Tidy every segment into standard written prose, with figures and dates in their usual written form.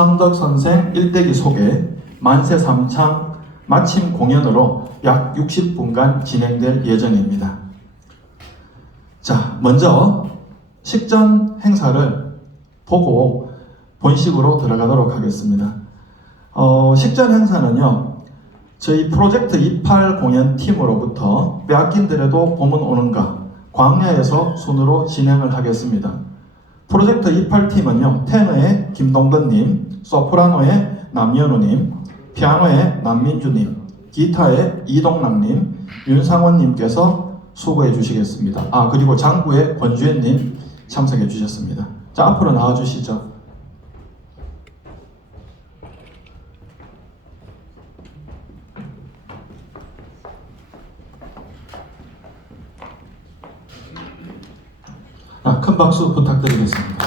상덕 선생 일대기 소개, 만세 삼창 마침 공연으로 약 60분간 진행될 예정입니다. 자, 먼저 식전 행사를 보고 본식으로 들어가도록 하겠습니다. 식전 행사는요, 저희 프로젝트 28 공연 팀으로부터 빼앗긴더라도 봄은 오는가 광야에서 순으로 진행을 하겠습니다. 프로젝트 28팀은요, 테너의 김동건님, 소프라노의 남연우님, 피아노의 남민주님, 기타의 이동락님, 윤상원님께서 수고해 주시겠습니다. 그리고 장구의 권주현님 참석해 주셨습니다. 자, 앞으로 나와 주시죠. 큰 박수 부탁드리겠습니다.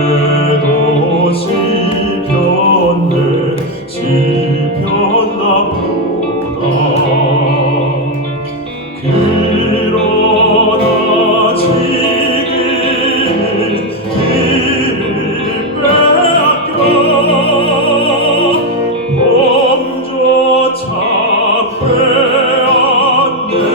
가슴에도 지폈나 보다. 그러나 지금 길을 빼앗겨 봄조차 빼앗기는데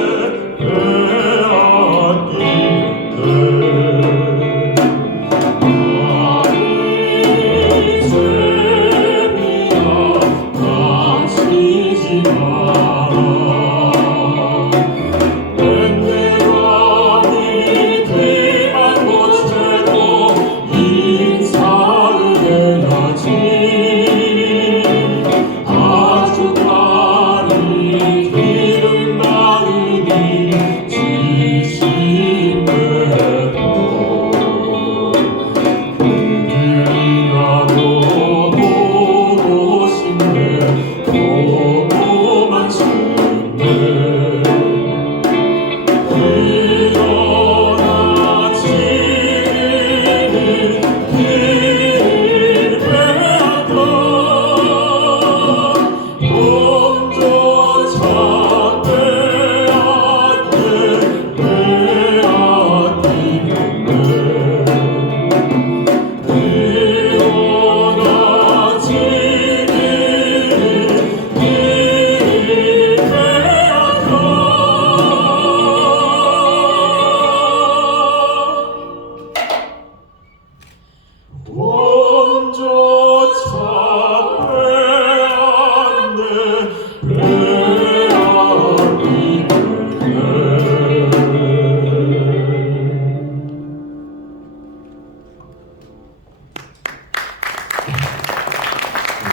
먼저 찾아내었네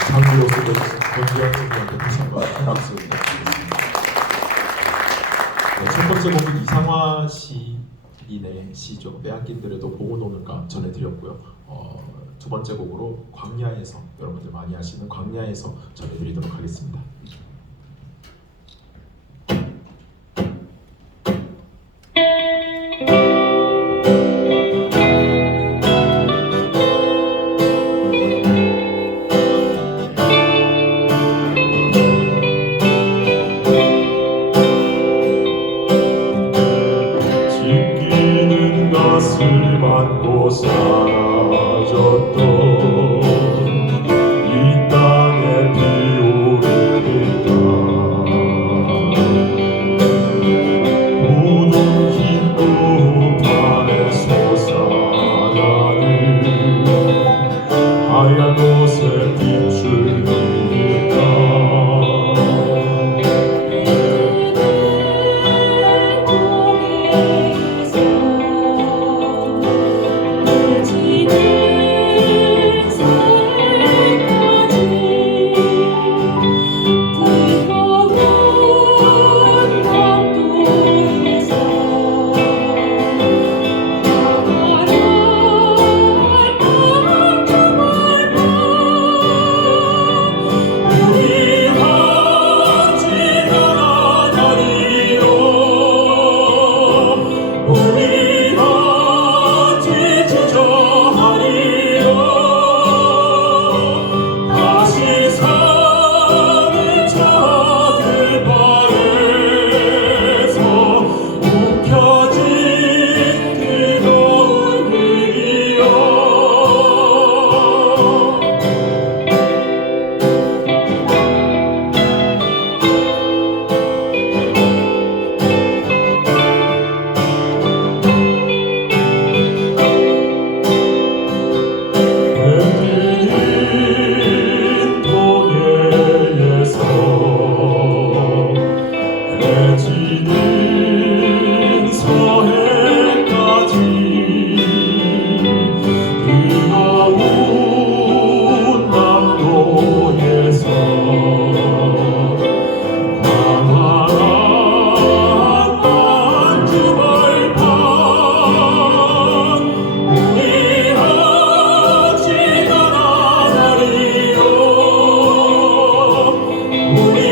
장미로서 권지현 선생님한테 다시 한번 큰 박수 부탁드리겠습니다. 네, 첫 번째 곡은 이상화 시인의 시죠. 빼앗긴들에도 보고 노는가 전해드렸고요. 두 번째 곡으로 광야에서, 여러분들 많이 아시는 광야에서 전해드리도록 하겠습니다. 지키는 것을 받고 사라졌던 이 땅에 비오르니까 모든 흰 우판에 솟아나는 하얀 옷에 비추니까 해지는 서해까지 뜨거운 남도에서 광활한 딴주벌판 우리 아직 알아나리요 우리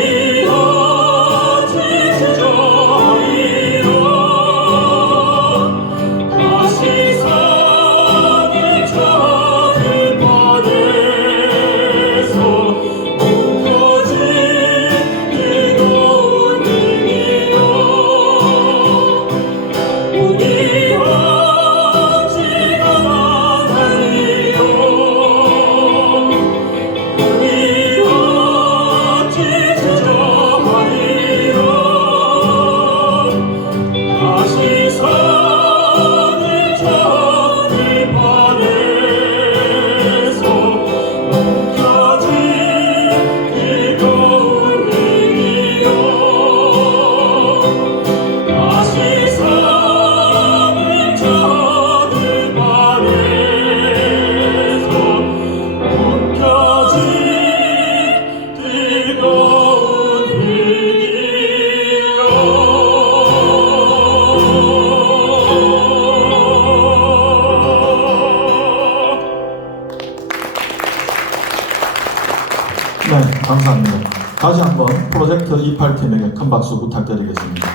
네, 감사합니다. 다시 한번 프로젝트 28팀에게 큰 박수 부탁드리겠습니다.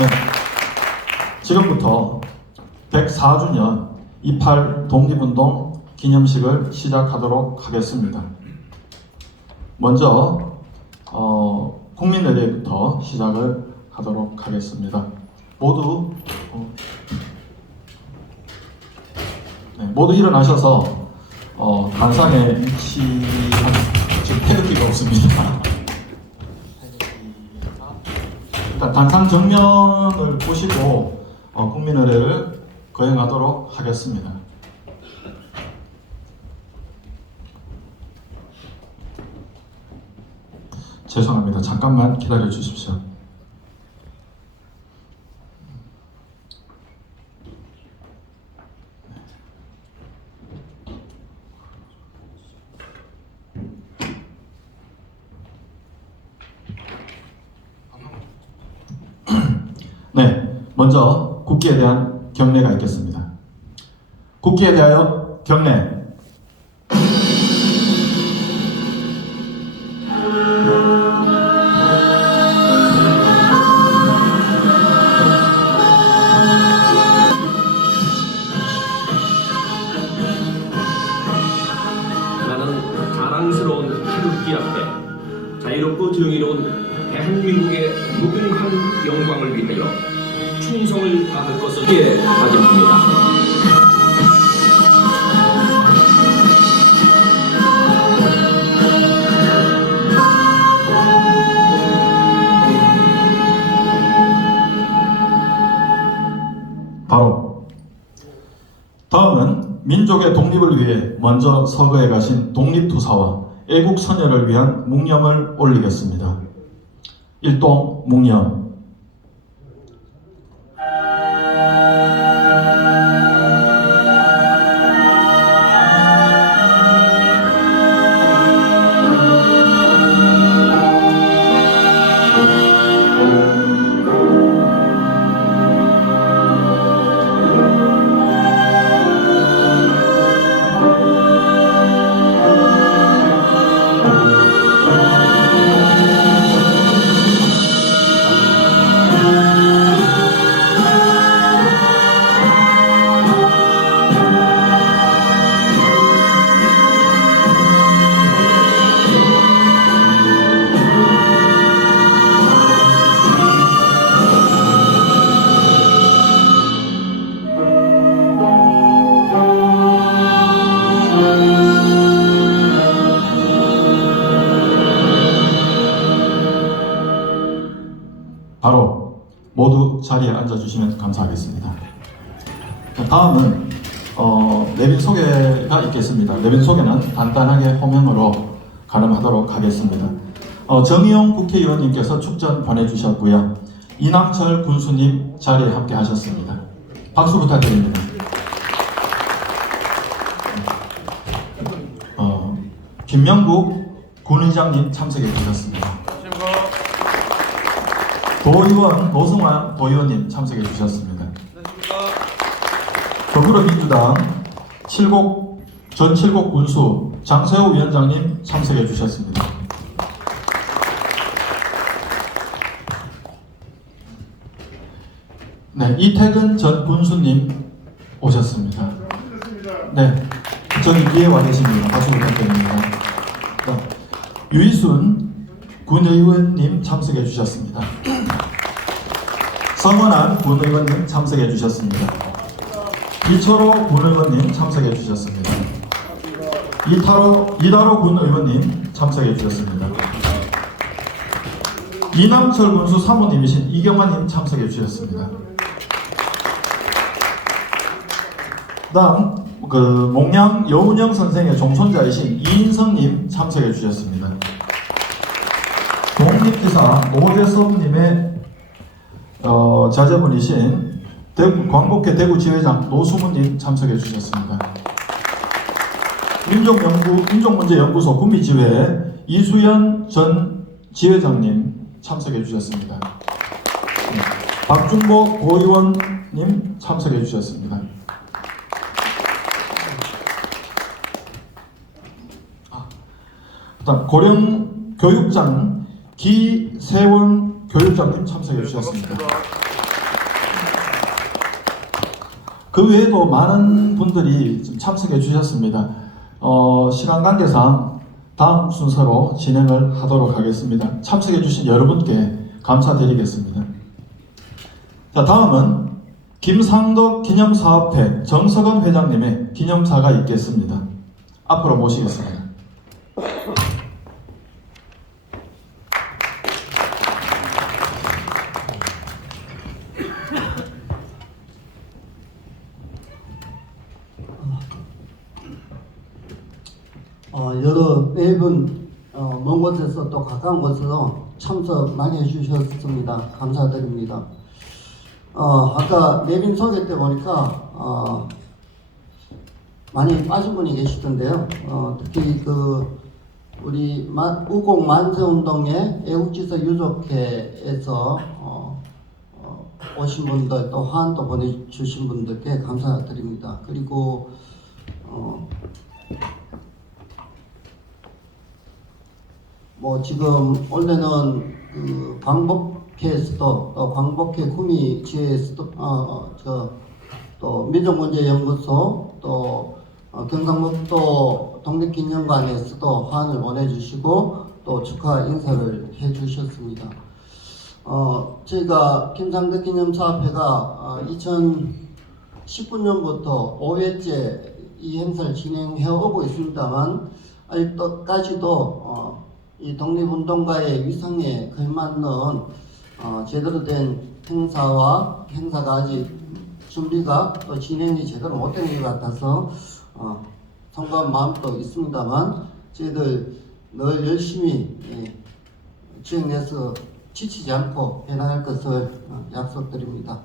네, 지금부터 104주년 28 독립운동 기념식을 시작하도록 하겠습니다. 먼저 국민의례부터 시작을 하도록 하겠습니다. 모두 모두 일어나셔서 단상에 지금 태극기가 없습니다. 일단 단상 정면을 보시고 국민의례를 거행하도록 하겠습니다. 죄송합니다. 잠깐만 기다려 주십시오. 네, 먼저 국기에 대한 경례가 있겠습니다. 국기에 대하여 경례. 나는 자랑스러운 태극기 앞에 자유롭고 정의로운 대한민국의 무궁한 영광을 위하여 충성을 다할 것을 다짐합니다. 바로 다음은 민족의 독립을 위해 먼저 서거해 가신 독립투사와 애국선열을 위한 묵념을 올리겠습니다. 일동 묵념. 바로 모두 자리에 앉아주시면 감사하겠습니다. 다음은 내빈 소개가 있겠습니다. 내빈 소개는 간단하게 호명으로 가름하도록 하겠습니다. 정의용 국회의원님께서 축전 보내주셨고요. 이남철 군수님 자리에 함께 하셨습니다. 박수 부탁드립니다. 김명국 군의장님 참석해 주셨습니다. 도의원 노승환 도의원님 참석해 주셨습니다. 더불어민주당 전 칠곡 군수 장세호 위원장님 참석해 주셨습니다. 네, 이태근 전 군수님 오셨습니다. 네, 저기 뒤에 와 계십니다. 박수 부탁드립니다. 유이순 군의원님 참석해 주셨습니다. 성원한 군의원님 참석해 주셨습니다. 이철호 군의원님 참석해 주셨습니다. 이다로 군의원님 참석해 주셨습니다. 이남철 군수 사모님이신 이경환님 참석해 주셨습니다. 다음 몽양 여운영 선생의 종손자이신 이인성님 참석해 주셨습니다. 독립기사 오재섭님의 자제분이신 광복회 대구지회장 노수문님 참석해 주셨습니다. 민족문제연구소 구미지회 이수연 전 지회장님 참석해 주셨습니다. 박중보 고의원님 참석해 주셨습니다. 그다음 고령 교육장 기세원 교육장님 참석해 주셨습니다. 그 외에도 많은 분들이 참석해 주셨습니다. 시간 관계상 다음 순서로 진행을 하도록 하겠습니다. 참석해 주신 여러분께 감사드리겠습니다. 자, 다음은 김상덕 기념사업회 정석원 회장님의 기념사가 있겠습니다. 앞으로 모시겠습니다. 여러 앨범 먼 곳에서 또 가까운 곳에서 참석 많이 해주셨습니다. 감사드립니다. 아까 내빈 소개 때 보니까 많이 빠진 분이 계시던데요. 특히 우리 우공 만세운동회 애국지사 유족회에서 오신 분들 또 화환도 보내주신 분들께 감사드립니다. 그리고 지금 원래는 광복회에서도 또 광복회 구미지회에서도 또 민족문제연구소 또 경상북도 독립기념관에서도 화환을 보내주시고 또 축하 인사를 해주셨습니다. 저희가 김상덕 기념사업회가 2019년부터 5회째 이 행사를 진행해 오고 있습니다만 아직까지도 이 독립운동가의 위상에 걸맞는 제대로 된 행사가 아직 준비가 또 진행이 제대로 못된 것 같아서 송구한 마음도 있습니다만 저희들 늘 열심히 지역 내에서 지치지 않고 해나갈 것을 약속드립니다.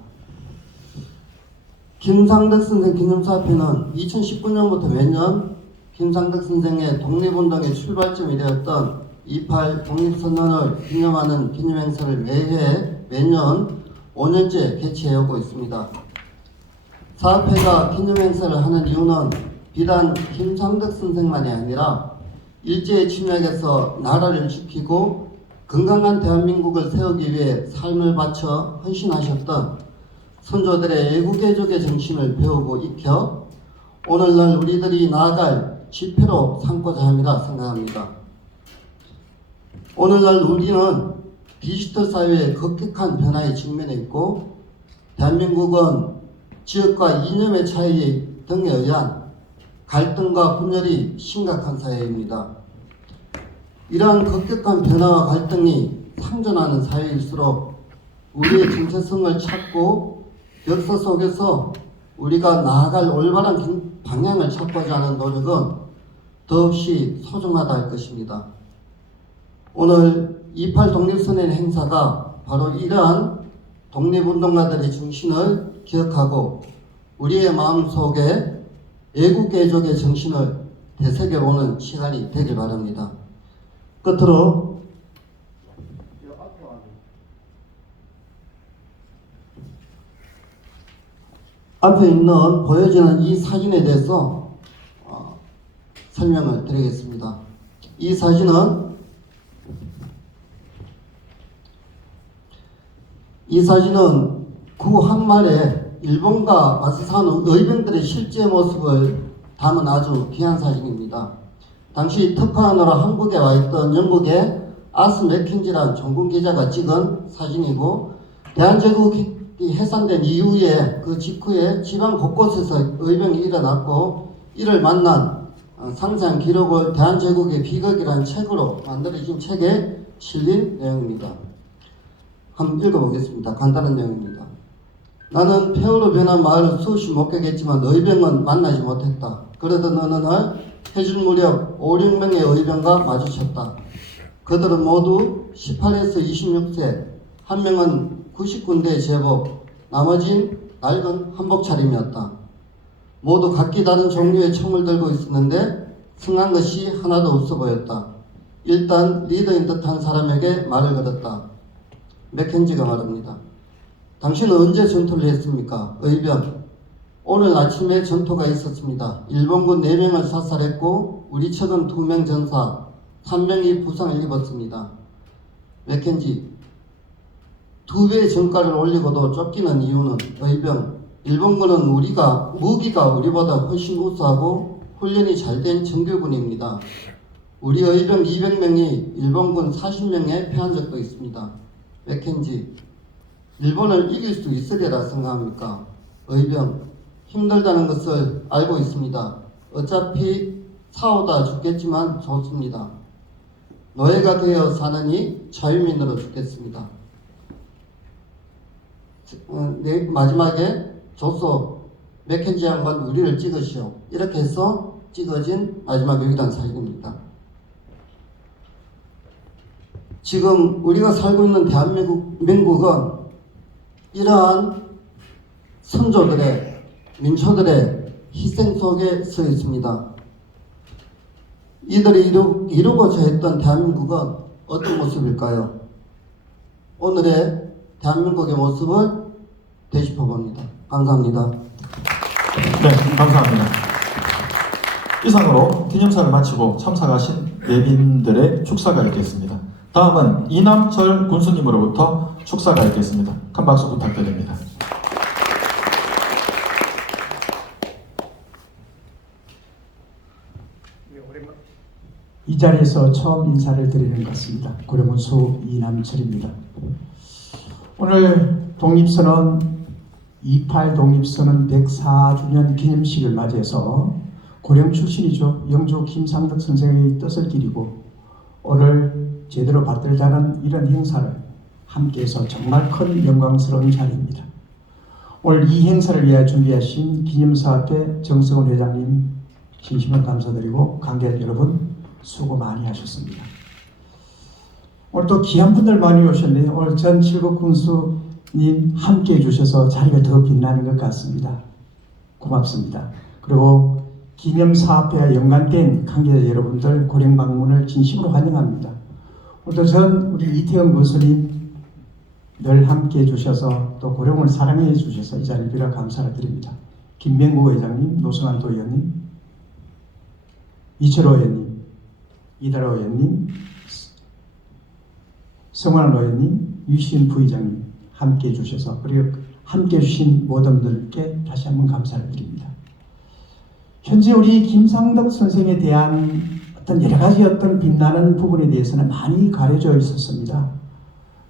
김상덕 선생 기념사업회는 2019년부터 매년 김상덕 선생의 독립운동의 출발점이 되었던 28 독립선언을 기념하는 기념행사를 매년 5년째 개최해오고 있습니다. 사업회가 기념행사를 하는 이유는 비단 김상덕 선생만이 아니라 일제의 침략에서 나라를 지키고 건강한 대한민국을 세우기 위해 삶을 바쳐 헌신하셨던 선조들의 애국애족의 정신을 배우고 익혀 오늘날 우리들이 나아갈 지표로 삼고자 함이라 생각합니다. 오늘날 우리는 디지털 사회의 급격한 변화에 직면해 있고 대한민국은 지역과 이념의 차이 등에 의한 갈등과 분열이 심각한 사회입니다. 이러한 급격한 변화와 갈등이 상존하는 사회일수록 우리의 정체성을 찾고 역사 속에서 우리가 나아갈 올바른 방향을 찾고자 하는 노력은 더없이 소중하다 할 것입니다. 오늘 28 독립선언 행사가 바로 이러한 독립운동가들의 정신을 기억하고 우리의 마음속에 애국애족의 정신을 되새겨보는 시간이 되길 바랍니다. 끝으로 앞에 있는 보여지는 이 사진에 대해서 설명을 드리겠습니다. 이 사진은 구 한말에 일본과 맞서 사는 의병들의 실제 모습을 담은 아주 귀한 사진입니다. 당시 특파원으로 한국에 와 있던 영국의 아스 맥켄지라는 전군 기자가 찍은 사진이고 대한제국이 해산된 이후에 그 직후에 지방 곳곳에서 의병이 일어났고 이를 만난 상세한 기록을 대한제국의 비극이라는 책으로 만들어진 책에 실린 내용입니다. 한번 읽어보겠습니다. 간단한 내용입니다. 나는 폐허로 변한 마을을 수없이 목격했지만 의병은 만나지 못했다. 그러던 어느 날 해질 무렵 5, 6명의 의병과 마주쳤다. 그들은 모두 18에서 26세, 한 명은 99대 제복, 나머진 낡은 한복 차림이었다. 모두 각기 다른 종류의 총을 들고 있었는데 승한 것이 하나도 없어 보였다. 일단 리더인 듯한 사람에게 말을 걸었다. 맥켄지가 말합니다. 당신은 언제 전투를 했습니까? 의병. 오늘 아침에 전투가 있었습니다. 일본군 4명을 사살했고 우리 측은 2명 전사, 3명이 부상을 입었습니다. 맥켄지. 2배의 정가를 올리고도 쫓기는 이유는 의병. 일본군은 무기가 우리보다 훨씬 우수하고 훈련이 잘된 정규군입니다. 우리 의병 200명이 일본군 40명에 패한 적도 있습니다. 맥켄지. 일본을 이길 수 있으리라 생각합니까? 의병. 힘들다는 것을 알고 있습니다. 어차피 싸우다 죽겠지만 좋습니다. 노예가 되어 사느니 자유민으로 죽겠습니다. 마지막에 조소 맥켄지 양반 우리를 찍으시오. 이렇게 해서 찍어진 마지막 유일한 사진입니다. 지금 우리가 살고 있는 대한민국은 이러한 선조들의, 민초들의 희생 속에 서 있습니다. 이들이 이루고자 했던 대한민국은 어떤 모습일까요? 오늘의 대한민국의 모습을 되짚어 봅니다. 감사합니다. 네, 감사합니다. 이상으로 기념사를 마치고 참석하신 내빈들의 축사가 있겠습니다. 다음은 이남철 군수님으로부터 축사가 있겠습니다. 큰 박수 부탁드립니다. 이 자리에서 처음 인사를 드리는 것 같습니다. 고려문수 이남철입니다. 오늘 독립선언 28 독립선언 104주년 기념식을 맞이해서 고령 출신이죠. 영주 김상덕 선생의 뜻을 기리고 오늘 제대로 받들자는 이런 행사를 함께해서 정말 큰 영광스러운 자리입니다. 오늘 이 행사를 위해 준비하신 기념사업회 정성훈 회장님 진심으로 감사드리고 관객 여러분 수고 많이 하셨습니다. 오늘 또 귀한 분들 많이 오셨네요. 오늘 전칠국 군수님 함께 해주셔서 자리가 더 빛나는 것 같습니다. 고맙습니다. 그리고 기념사업회와 연관된 관계자 여러분들 고령 방문을 진심으로 환영합니다. 오늘도 우리 이태영 군수님 늘 함께 해주셔서 또 고령을 사랑해 주셔서 이 자리를 빌어 감사를 드립니다. 김명구 회장님, 노승환 도의원님, 이철호 의원님, 이달호 의원님, 성환 의원님, 유시은 부의장님 함께 해주셔서 그리고 함께 해주신 모든 분들께 다시 한번 감사를 드립니다. 현재 우리 김상덕 선생에 대한 어떤 여러 가지 어떤 빛나는 부분에 대해서는 많이 가려져 있었습니다.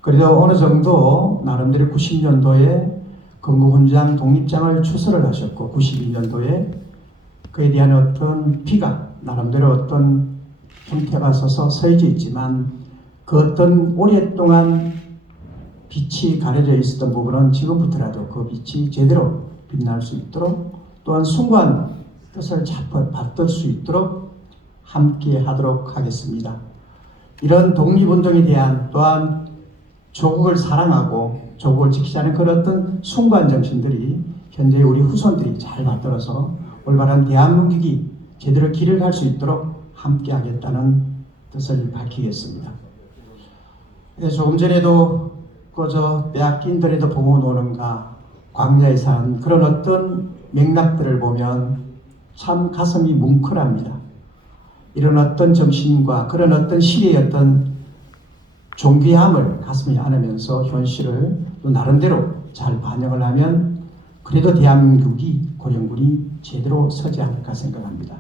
그래도 어느 정도 나름대로 90년도에 건국훈장 독립장을 추서를 하셨고 92년도에 그에 대한 어떤 피가 나름대로 어떤 형태가 서서 서해져 있지만 그 어떤 오랫동안 빛이 가려져 있었던 부분은 지금부터라도 그 빛이 제대로 빛날 수 있도록 또한 숭고한 뜻을 받들 수 있도록 함께 하도록 하겠습니다. 이런 독립운동에 대한 또한 조국을 사랑하고 조국을 지키자는 그런 어떤 숭고한 정신들이 현재 우리 후손들이 잘 받들어서 올바른 대한민국이 제대로 길을 갈 수 있도록 함께 하겠다는 뜻을 밝히겠습니다. 조금 전에도 그저 빼앗긴들에도 보고 노는가 광야에 산 그런 어떤 맥락들을 보면 참 가슴이 뭉클합니다. 이런 어떤 정신과 그런 어떤 시대의 어떤 존귀함을 가슴에 안으면서 현실을 또 나름대로 잘 반영을 하면 그래도 대한민국이 고령군이 제대로 서지 않을까 생각합니다.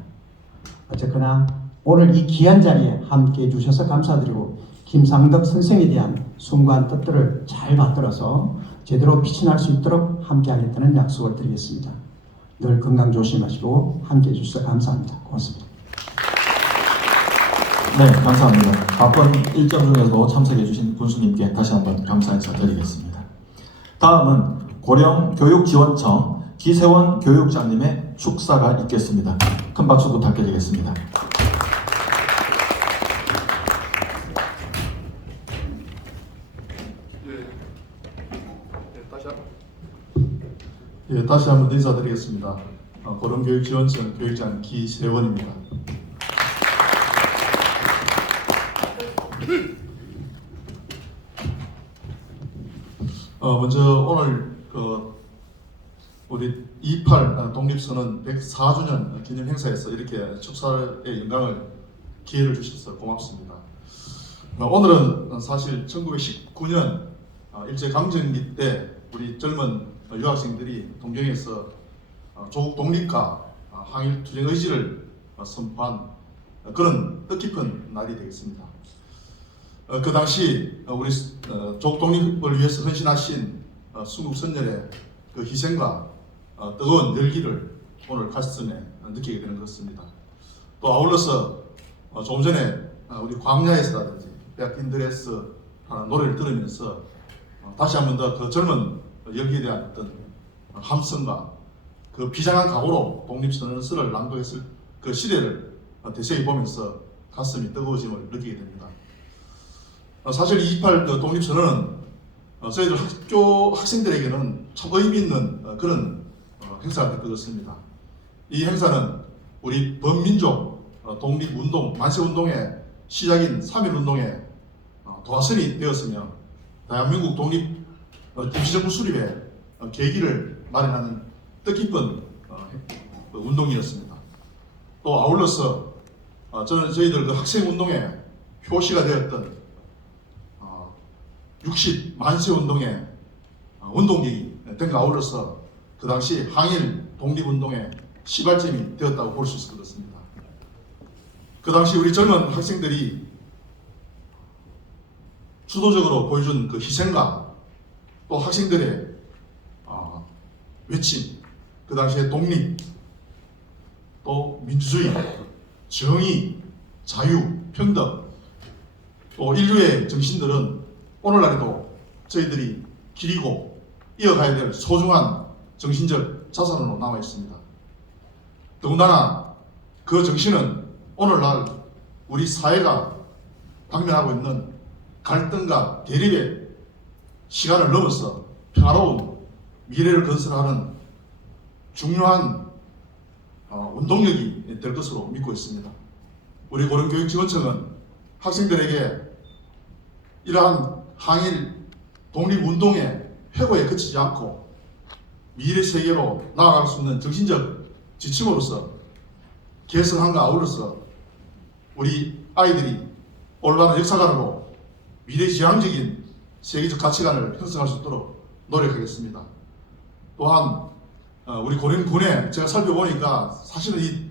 어쨌거나 오늘 이 귀한 자리에 함께 해주셔서 감사드리고 김상덕 선생에 대한 숭고한 뜻들을 잘 받들어서 제대로 빛이 날 수 있도록 함께 하겠다는 약속을 드리겠습니다. 늘 건강 조심하시고 함께 해주셔서 감사합니다. 고맙습니다. 네, 감사합니다. 바쁜 일정 중에서도 참석해주신 군수님께 다시 한번 감사 인사 드리겠습니다. 다음은 고령교육지원청 기세원 교육장님의 축사가 있겠습니다. 큰 박수 부탁드리겠습니다. 다시 한번 인사드리겠습니다. 고령교육지원청 교육장 기세원입니다. 먼저 오늘 우리 28 독립선언 104주년 기념 행사에서 이렇게 축사의 영광을 기회를 주셔서 고맙습니다. 오늘은 사실 1919년 일제강점기 때 우리 젊은 유학생들이 동경에서 조국 독립과 항일 투쟁 의지를 선포한 그런 뜻깊은 날이 되겠습니다. 그 당시 우리 조국 독립을 위해서 헌신하신 순국 선열의 그 희생과 뜨거운 열기를 오늘 가슴에 느끼게 되는 것 같습니다. 또 아울러서 조금 전에 우리 광야에서라든지 빼앗긴들에서 하는 노래를 들으면서 다시 한 번 더 그 젊은 열기에 대한 어떤 함성과 그 비장한 각오로 독립선언서를 낭독했을 그 시대를 되새겨 보면서 가슴이 뜨거워짐을 느끼게 됩니다. 사실 228 독립선언은 저희들 학생들에게는 참 의미 있는 그런 행사가 될 것 같습니다. 이 행사는 우리 범민족 독립운동, 만세운동의 시작인 3.1운동의 도화선이 되었으며 대한민국 독립 임시정부 수립의 계기를 마련하는 뜻깊은 운동이었습니다. 또 아울러서 저는 저희들 그 학생운동의 표시가 되었던 60 만세운동의 운동객이 된과 아울러서 그 당시 항일 독립운동의 시발점이 되었다고 볼 수 있을 것 같습니다. 그 당시 우리 젊은 학생들이 주도적으로 보여준 그 희생과 또 학생들의 외침, 그 당시에 독립, 또 민주주의, 정의, 자유, 평등, 또 인류의 정신들은 오늘날에도 저희들이 기리고 이어가야 될 소중한 정신적 자산으로 남아 있습니다. 더군다나 그 정신은 오늘날 우리 사회가 당면하고 있는 갈등과 대립의 시간을 넘어서 평화로운 미래를 건설하는 중요한 운동력이 될 것으로 믿고 있습니다. 우리 고령교육지원청은 학생들에게 이러한 항일 독립운동의 회고에 그치지 않고 미래 세계로 나아갈 수 있는 정신적 지침으로서 개성함과 아울러서 우리 아이들이 올바른 역사관으로 미래지향적인 세계적 가치관을 형성할 수 있도록 노력하겠습니다. 또한 우리 고령군에 제가 살펴보니까 사실은 이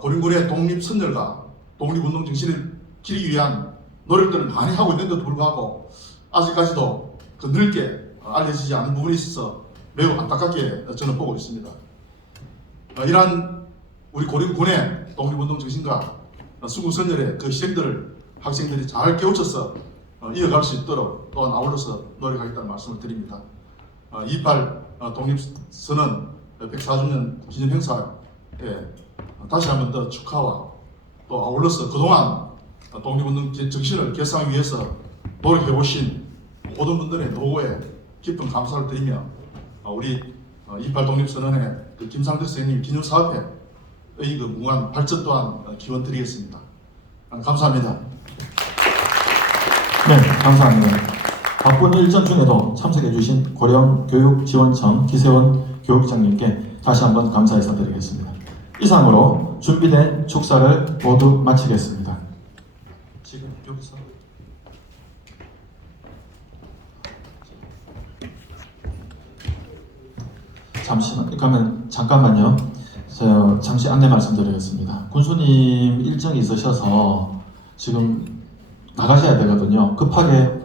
고령군의 독립선열과 독립운동 정신을 기리기 위한 노력들을 많이 하고 있는데도 불구하고 아직까지도 그 넓게 알려지지 않은 부분이 있어서 매우 안타깝게 저는 보고 있습니다. 이러한 우리 고령군의 독립운동 정신과 수군선열의 그 희생들을 학생들이 잘 깨우쳐서 이어갈 수 있도록 또한 아울러서 노력하겠다는 말씀을 드립니다. 228 독립선언 104주년 기념 행사에 다시 한번 더 축하와 또 아울러서 그동안 독립운동 정신을 개선하기 위해서 노력해오신 모든 분들의 노고에 깊은 감사를 드리며 우리 228 독립선언의 그 김상덕 선생님 기념사업회의 그 무한 발전 또한 기원 드리겠습니다. 감사합니다. 네, 감사합니다. 바쁜 일정 중에도 참석해주신 고령교육지원청 기세원 교육장님께 다시 한번 감사 인사드리겠습니다. 이상으로 준비된 축사를 모두 마치겠습니다. 지금 여기서 그러면 잠깐만요. 제가 잠시 안내 말씀드리겠습니다. 군수님 일정이 있으셔서 지금 나가셔야 되거든요. 급하게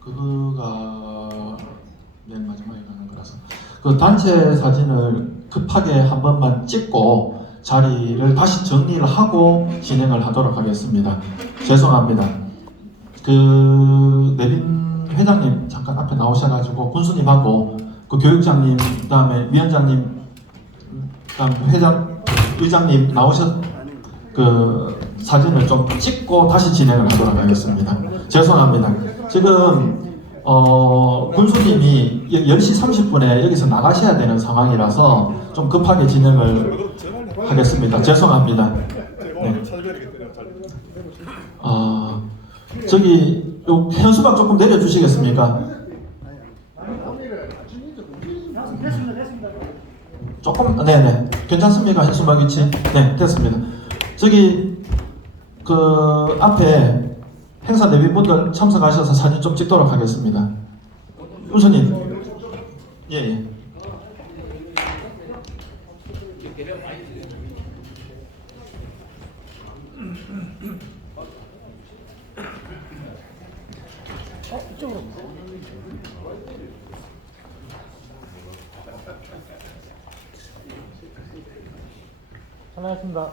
그거가 맨 마지막에 가는 거라서 그 단체 사진을 급하게 한 번만 찍고 자리를 다시 정리를 하고 진행을 하도록 하겠습니다. 죄송합니다. 그 내빈 회장님 잠깐 앞에 나오셔가지고 군수님하고 그 교육장님 그다음에 위원장님 그다음 의장님 나오셔 그 사진을 좀 찍고 다시 진행을 하도록 하겠습니다. 죄송합니다. 지금 군수님이 10시 30분에 여기서 나가셔야 되는 상황이라서 좀 급하게 진행을 하겠습니다. 죄송합니다. 네. 저기 요 현수막 조금 내려주시겠습니까? 조금 네네 괜찮습니까? 현수막 위치 네 됐습니다. 저기 그 앞에 행사 내빈분들 참석하셔서 사진 좀 찍도록 하겠습니다. 군수님 예. 잘하셨습니다.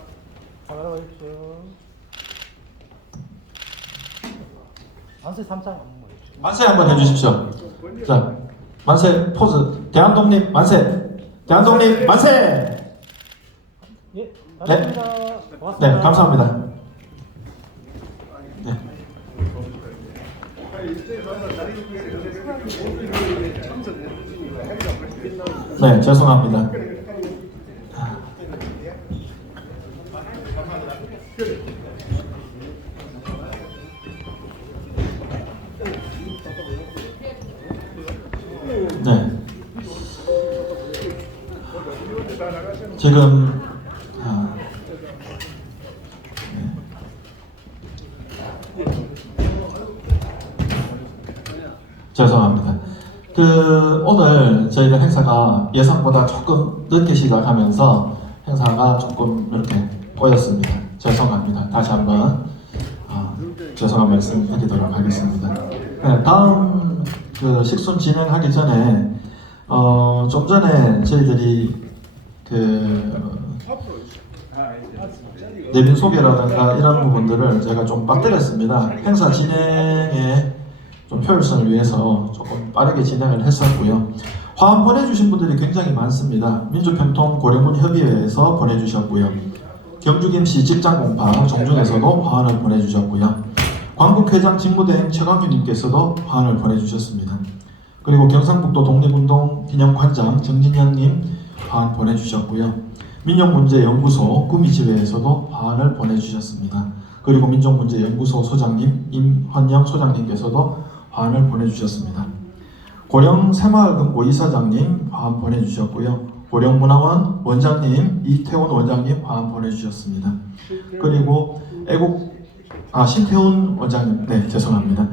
카메라 봐주십시오. 만세 3장 한번 보여주십시오. 만세 한번 해주십시오. 자, 만세 포즈. 대한독립 만세. 대한독립 만세. 예, 고맙습니다. 네, 감사합니다. 네. 네, 죄송합니다. 네. 지금 죄송합니다. 오늘 저희들 행사가 예상보다 조금 늦게 시작하면서 행사가 조금 이렇게 꼬였습니다. 죄송합니다. 다시 한번 죄송한 말씀 드리도록 하겠습니다. 네, 다음 식순 진행하기 전에 좀 전에 저희들이 내빈 소개라든가 이런 부분들을 제가 좀 빠뜨렸습니다. 행사 진행에 좀 효율성을 위해서 조금 빠르게 진행을 했었고요. 화환 보내주신 분들이 굉장히 많습니다. 민주평통 고령군협의회에서 보내주셨고요. 경주김씨 직장공파 정중에서도 화환을 보내주셨고요. 광국회장 직무대행 최광규님께서도 화환을 보내주셨습니다. 그리고 경상북도 독립운동 기념관장 정진현님 화환 보내주셨고요. 민족문제연구소 구미지회에서도 화환을 보내주셨습니다. 그리고 민족문제연구소 소장님 임헌영 소장님께서도 화환을 보내주셨습니다. 고령 새마을금고 이사장님 화환 보내주셨고요. 고령문화원 원장님 이태원 원장님 화환 보내주셨습니다. 그리고 신태훈 원장님, 네, 죄송합니다.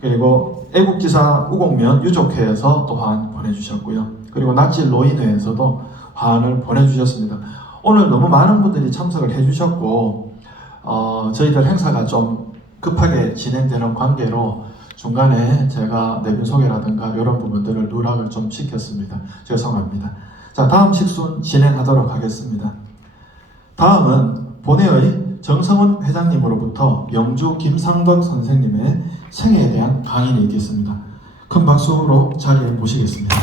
그리고 애국지사 우곡면 유족회에서 또 화환 보내주셨고요. 그리고 낫질 노인회에서도 화환을 보내주셨습니다. 오늘 너무 많은 분들이 참석을 해주셨고 저희들 행사가 좀 급하게 진행되는 관계로 중간에 제가 내빈 소개라든가 이런 부분들을 누락을 좀 시켰습니다. 죄송합니다. 자, 다음 식순 진행하도록 하겠습니다. 다음은 본회의 정성훈 회장님으로부터 영주 김상덕 선생님의 생애에 대한 강의를 있겠습니다. 큰 박수로 자리에 모시겠습니다.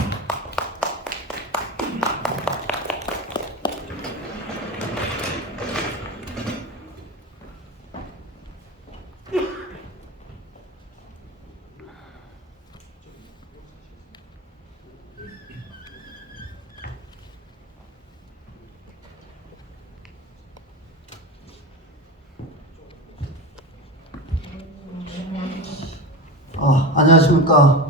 안녕하십니까.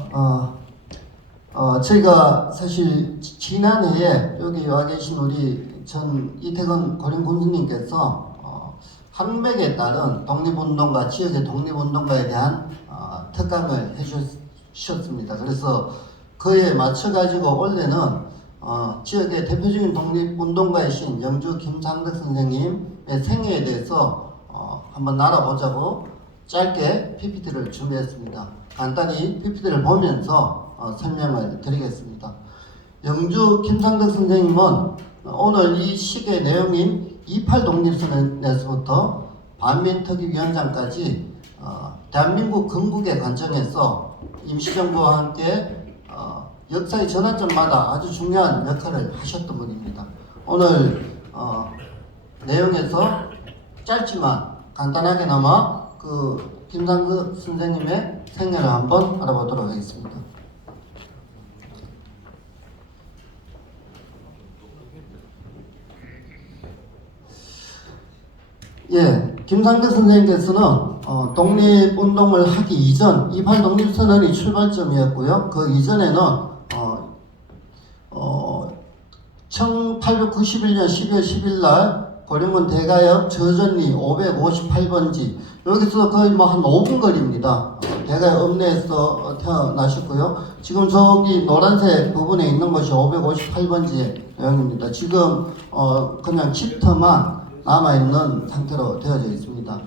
저희가 사실 지난해에 여기 와 계신 우리 전 이태근 고령군수님께서 한맥에 따른 독립운동가, 지역의 독립운동가에 대한 특강을 해주셨습니다. 그래서 그에 맞춰가지고 원래는 지역의 대표적인 독립운동가이신 영주 김상덕 선생님의 생애에 대해서 한번 알아보자고 짧게 PPT를 준비했습니다. 간단히 PPT를 보면서 설명을 드리겠습니다. 영주 김상덕 선생님은 오늘 이 시의 내용인 28 독립선언에서부터 반민특위위원장까지 대한민국 건국의 과정에서 임시정부와 함께 역사의 전환점마다 아주 중요한 역할을 하셨던 분입니다. 오늘 내용에서 짧지만 간단하게나마 김상덕 선생님의 생애를 한번 알아보도록 하겠습니다. 김상덕 선생님께서는 독립운동을 하기 이전 28 독립선언이 출발점이었고요. 그 이전에는 1891년 12월 10일 날 고령군 대가역 저전리 558번지 여기서 거의 한 5분 거리입니다. 대가역 읍내에서 태어나셨고요. 지금 저기 노란색 부분에 있는 것이 558번지의 내용입니다. 지금 그냥 칩터만 남아있는 상태로 되어져 있습니다.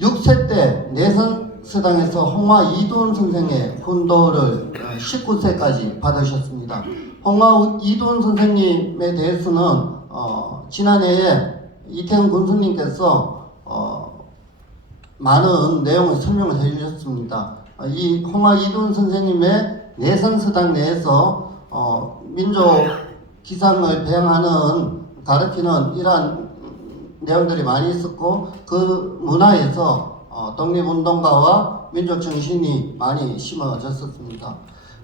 6세 때 내선서당에서 홍화 이두원 선생의 훈도를 19세까지 받으셨습니다. 홍화 이두원 선생님에 대해서는 지난해에 이태근 군수님께서 많은 내용을 설명을 해주셨습니다. 이 홍화 이두원 선생님의 내선서당 내에서 민족 기상을 배양하는 가르치는 이러한 내용들이 많이 있었고 그 문화에서 독립운동가와 민족 정신이 많이 심어졌었습니다.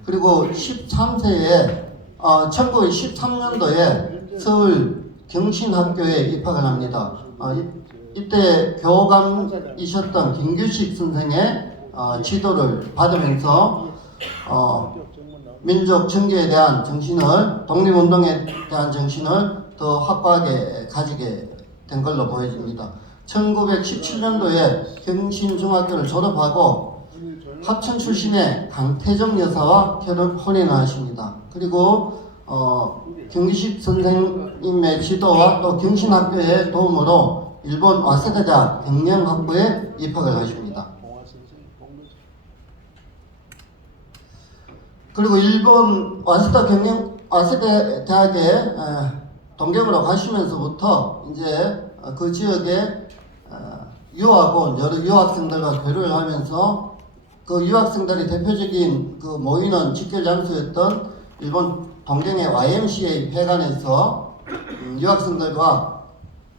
그리고 13세에 1913년도에 서울 경신학교에 입학을 합니다. 이때 교감이셨던 김규식 선생의 지도를 받으면서 민족 정계에 대한 정신을, 독립운동에 대한 정신을 더 확고하게 가지게 된 걸로 보여집니다. 1917년도에 경신중학교를 졸업하고 합천 출신의 강태정 여사와 혼인을 하십니다. 그리고 경기식 선생님의 지도와 또 경신학교의 도움으로 일본 와세다 경영학부에 입학을 하십니다. 그리고 일본 와세다 대학에 동경으로 가시면서부터 이제 그 지역에 유학 온 여러 유학생들과 교류를 하면서 그 유학생들이 대표적인 그 모이는 직결 장소였던 일본 동경의 YMCA 회관에서 유학생들과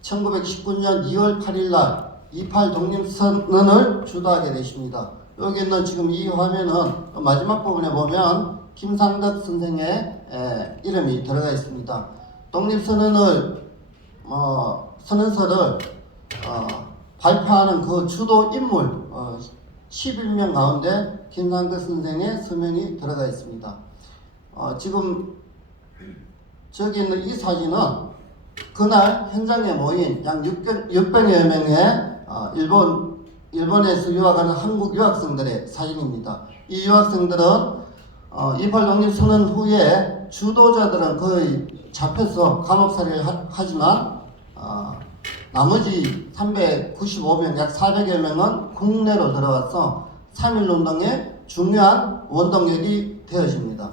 1919년 2월 8일 날 28 독립선언을 주도하게 되십니다. 여기 있는 지금 이 화면은 마지막 부분에 보면 김상덕 선생의 이름이 들어가 있습니다. 독립선언을 선언서를 발표하는 그 주도 인물 11명 가운데 김상덕 선생의 서명이 들어가 있습니다. 지금 저기 있는 이 사진은 그날 현장에 모인 약 600여 명의 일본에서 유학하는 한국 유학생들의 사진입니다. 이 유학생들은 28 독립선언 후에 주도자들은 거의 잡혀서 감옥살이를 하지만 나머지 395명, 약 400여 명은 국내로 들어와서 3.1운동의 중요한 원동력이 되어집니다.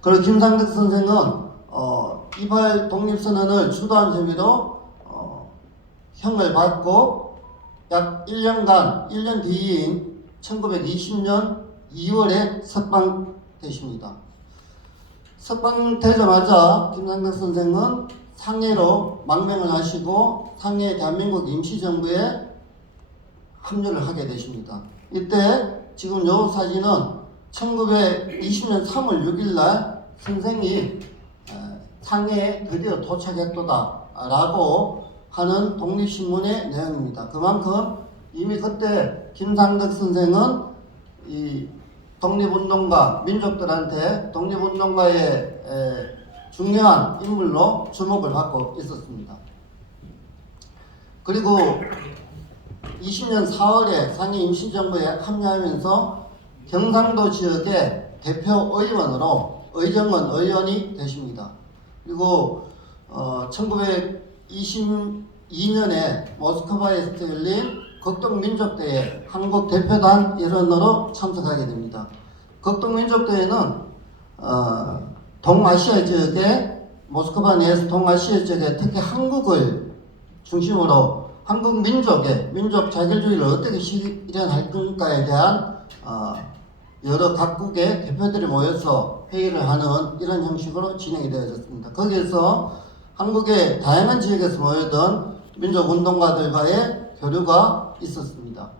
그리고 김상덕 선생은 28 독립선언을 주도한 혐의로 형을 받고 약 1년간, 1년 뒤인 1920년 2월에 석방되십니다. 석방되자마자 김상덕 선생은 상해로 망명을 하시고 상해 대한민국 임시정부에 합류를 하게 되십니다. 이때 지금 이 사진은 1920년 3월 6일 날 선생이 상해에 드디어 도착했도다 라고 하는 독립신문의 내용입니다. 그만큼 이미 그때 김상덕 선생은 이 독립운동가, 민족들한테 독립운동가의 중요한 인물로 주목을 받고 있었습니다. 그리고 20년 4월에 상해 임시정부에 합류하면서 경상도 지역의 대표 의원으로 의정원 의원이 되십니다. 그리고 1922년에 모스크바에서 열린 극동민족대회 한국 대표단 일원으로 참석하게 됩니다. 극동민족대회는 동아시아 지역에 모스크바 내에서 동아시아 지역에 특히 한국을 중심으로 한국 민족의 민족 자결주의를 어떻게 실현할 건가에 대한 여러 각국의 대표들이 모여서 회의를 하는 이런 형식으로 진행이 되어졌습니다. 거기에서 한국의 다양한 지역에서 모여든 민족운동가들과의 교류가 있었습니다.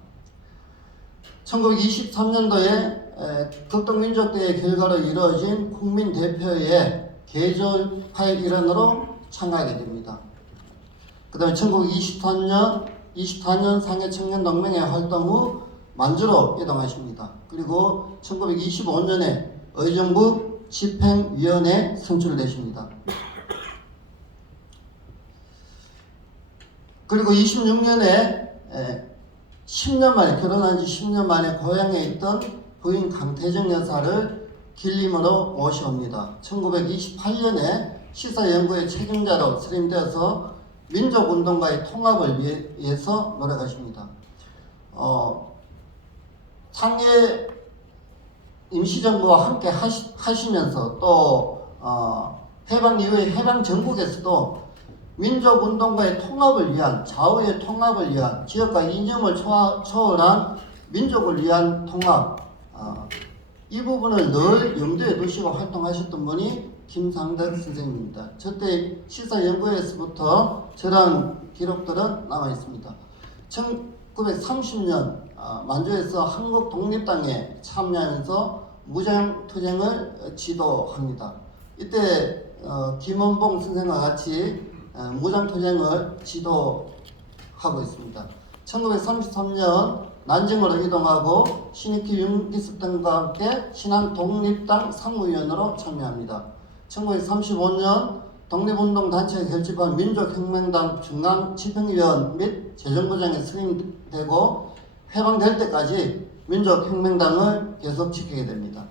1923년도에 극동민족대회 결과로 이루어진 국민대표의 개조파의 일원으로 참가하게 됩니다. 그 다음에 1924년 상해청년동맹회 활동 후 만주로 이동하십니다. 그리고 1925년에 의정부 집행위원회에 선출되십니다. 그리고 26년에 10년 만에 결혼한 지 10년 만에 고향에 있던 부인 강태정 여사를 길림으로 모셔옵니다. 1928년에 시사연구의 책임자로 선임되어서 민족운동가의 통합을 위해서 노력하십니다. 상해 임시정부와 함께 하시면서 또 해방 이후에 해방 전국에서도 민족운동가의 통합을 위한 좌우의 통합을 위한 지역과 이념을 초월한 민족을 위한 통합 이 부분을 늘 염두에 두시고 활동하셨던 분이 김상덕 선생님입니다. 저때 시사연구회에서부터 저런 기록들은 남아 있습니다. 1930년 만주에서 한국 독립당에 참여하면서 무장투쟁을 지도합니다. 이때 김원봉 선생과 같이 무장투쟁을 지도하고 있습니다. 1933년 난징으로 이동하고 신익희, 윤기숙 등과 함께 신한독립당 상무위원으로 참여합니다. 1935년 독립운동 단체가 결집한 민족혁명당 중앙집행위원 및 재정부장에 승인되고 해방될 때까지 민족혁명당을 계속 지키게 됩니다.